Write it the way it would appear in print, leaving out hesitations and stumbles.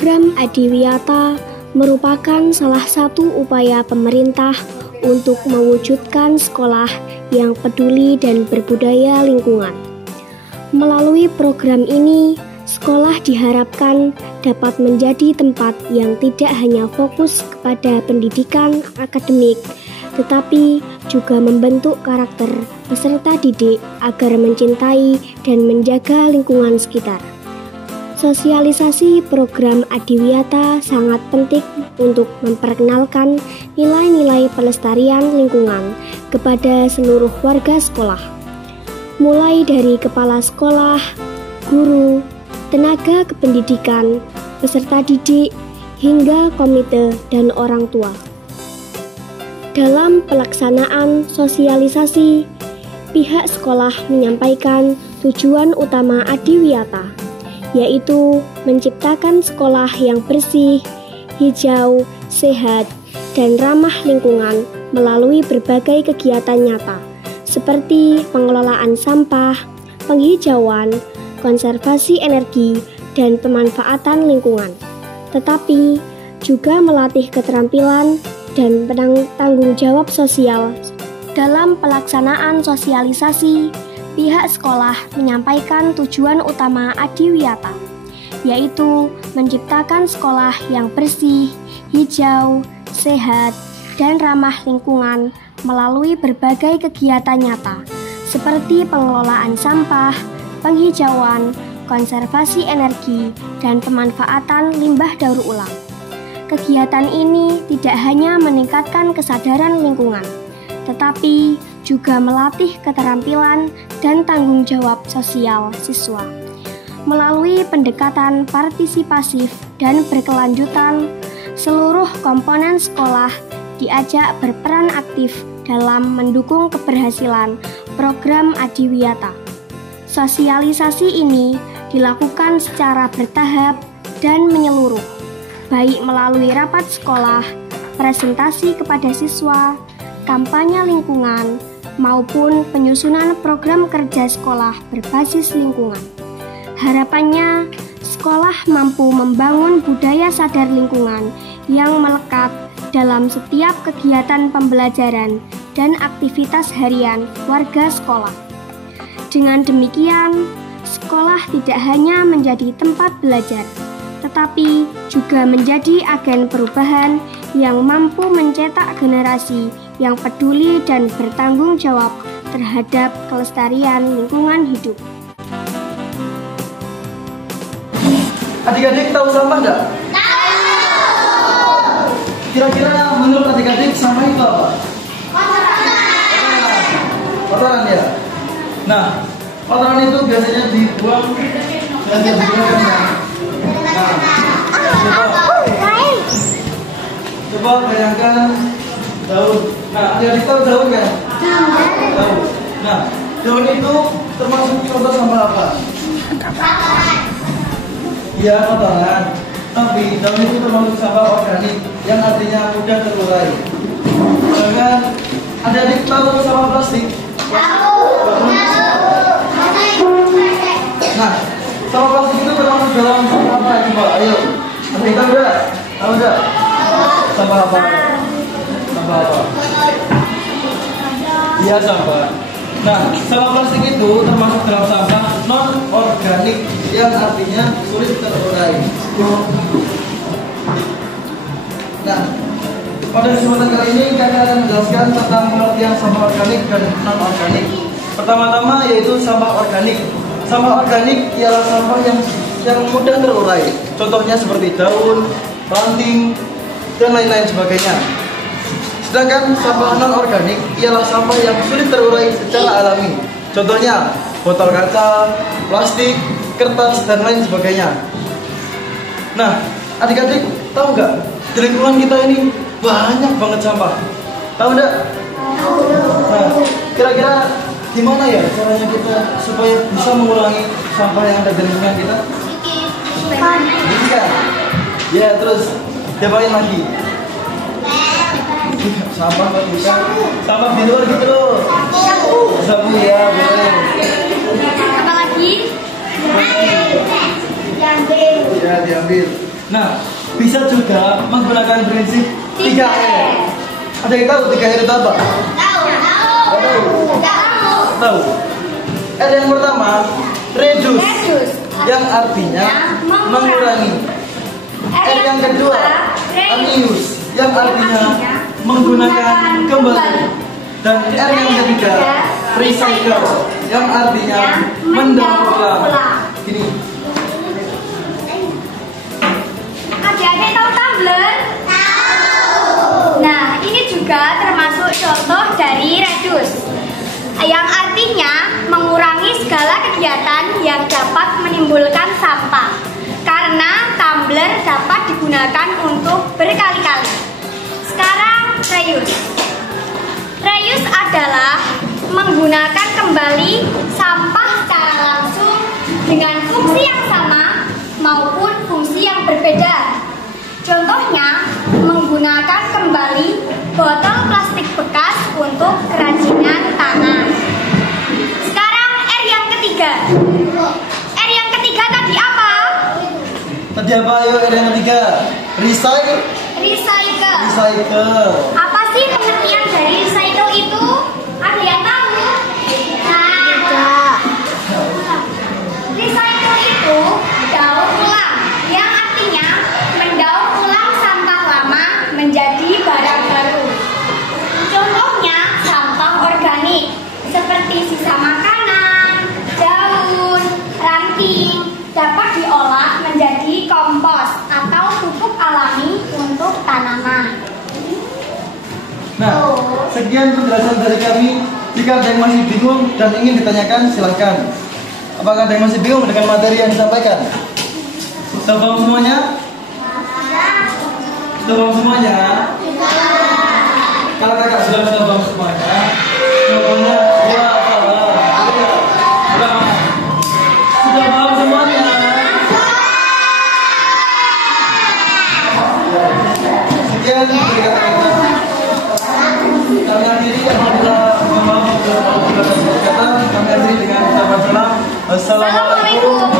Program Adiwiyata merupakan salah satu upaya pemerintah untuk mewujudkan sekolah yang peduli dan berbudaya lingkungan. Melalui program ini, sekolah diharapkan dapat menjadi tempat yang tidak hanya fokus kepada pendidikan akademik, tetapi juga membentuk karakter peserta didik agar mencintai dan menjaga lingkungan sekitar. Sosialisasi program Adiwiyata sangat penting untuk memperkenalkan nilai-nilai pelestarian lingkungan kepada seluruh warga sekolah, mulai dari kepala sekolah, guru, tenaga kependidikan, peserta didik, hingga komite dan orang tua. Dalam pelaksanaan sosialisasi, pihak sekolah menyampaikan tujuan utama Adiwiyata, yaitu menciptakan sekolah yang bersih, hijau, sehat, dan ramah lingkungan melalui berbagai kegiatan nyata, seperti pengelolaan sampah, penghijauan, konservasi energi, dan pemanfaatan lingkungan. Tetapi juga melatih keterampilan dan tanggung jawab sosial. Dalam pelaksanaan sosialisasi, pihak sekolah menyampaikan tujuan utama Adiwiyata, yaitu menciptakan sekolah yang bersih, hijau, sehat, dan ramah lingkungan melalui berbagai kegiatan nyata, seperti pengelolaan sampah, penghijauan, konservasi energi, dan pemanfaatan limbah daur ulang. Kegiatan ini tidak hanya meningkatkan kesadaran lingkungan, tetapi juga melatih keterampilan dan tanggung jawab sosial siswa. Melalui pendekatan partisipasif dan berkelanjutan, seluruh komponen sekolah diajak berperan aktif dalam mendukung keberhasilan program Adiwiyata. Sosialisasi ini dilakukan secara bertahap dan menyeluruh, baik melalui rapat sekolah, presentasi kepada siswa, kampanye lingkungan, maupun penyusunan program kerja sekolah berbasis lingkungan. Harapannya, sekolah mampu membangun budaya sadar lingkungan yang melekat dalam setiap kegiatan pembelajaran dan aktivitas harian warga sekolah. Dengan demikian, sekolah tidak hanya menjadi tempat belajar, tetapi juga menjadi agen perubahan yang mampu mencetak generasi yang peduli dan bertanggung jawab terhadap kelestarian lingkungan hidup. Adik-adik tahu sampah enggak? Tahu. Kira-kira menurut adik-adik sampah itu apa? Kotoran ya? Nah, kotoran itu biasanya dibuang dan digunakan ya? Coba bayangkan daun. Nah, adik-adik tahu daun kan? Tahu. Nah, daun itu termasuk contoh sampah apa? Iya, kotoran. Tapi daun itu termasuk sampah organik yang artinya mudah terurai. Sedangkan adik-adik tahu sampah plastik? Tahu. Nah, sampah plastik itu termasuk dalam sampah apa? Coba, ayo. Adik tahu enggak? Tahu enggak? Sampah apa? Sampah apa? Iya, sampah. Nah, sampah plastik itu termasuk dalam sampah non-organik yang artinya sulit terurai. Nah, pada kesempatan kali ini kami akan menjelaskan tentang pengertian sampah organik dan non-organik. Pertama-tama yaitu sampah organik. Sampah organik ialah sampah yang mudah terurai. Contohnya seperti daun, ranting, dan lain-lain sebagainya. Sedangkan sampah non-organik ialah sampah yang sulit terurai secara alami. Contohnya botol kaca, plastik, kertas, dan lain sebagainya. Nah, adik-adik tahu nggak? Di lingkungan kita ini banyak banget sampah. Tahu nggak? Nah, kira-kira gimana ya caranya kita supaya bisa mengurangi sampah yang ada di lingkungan kita? Iya. Ya, terus diapain lagi? Sampah nggak bisa. Sampah di luar gitu loh. Sapu ya, boleh. Apa lagi? Ya, diambil. Nah, bisa juga menggunakan prinsip 3R. Ada yang tahu 3R itu apa? Tahu. R yang pertama, reduce, yang artinya mengurangi. R yang kedua, reuse, yang artinya menggunakan kembali. Dan R yang ketiga, recycle, yang artinya mendaur ulang. Gini. Adik-adik tahu tumbler? Tahu. Nah, ini juga termasuk contoh dari reduce, yang artinya mengurangi segala kegiatan yang dapat menimbulkan sampah. Karena tumbler dapat digunakan untuk berkali-kali. Sekarang reuse. Reuse adalah menggunakan kembali sampah secara langsung dengan fungsi yang sama maupun fungsi yang berbeda. Contohnya, menggunakan kembali botol plastik bekas untuk kerajinan tangan. Sekarang R yang ketiga. R yang ketiga tadi apa? Tadi apa? Ayo R yang ketiga. Recycle. Apa sih pengertian dari recycle itu? Ada yang tahu? Nah, recycle itu daur ulang, yang artinya mendaur ulang sampah lama menjadi barang baru. Contohnya sampah organik seperti sisa makanan, daun, ranting dapat diolah menjadi kompos atau pupuk alami untuk tanaman. Nah, sekian penjelasan dari kami. Jika ada yang masih bingung dan ingin ditanyakan, silahkan. Apakah ada yang masih bingung dengan materi yang disampaikan? Sudah paham semuanya? Sudah paham semuanya? Kalau kakak sudah paham semuanya, jawabannya sudah paham semuanya. Sekian dari kata kita. Kami akhiri apabila kami akhiri dengan ucapan salam. Wassalamualaikum.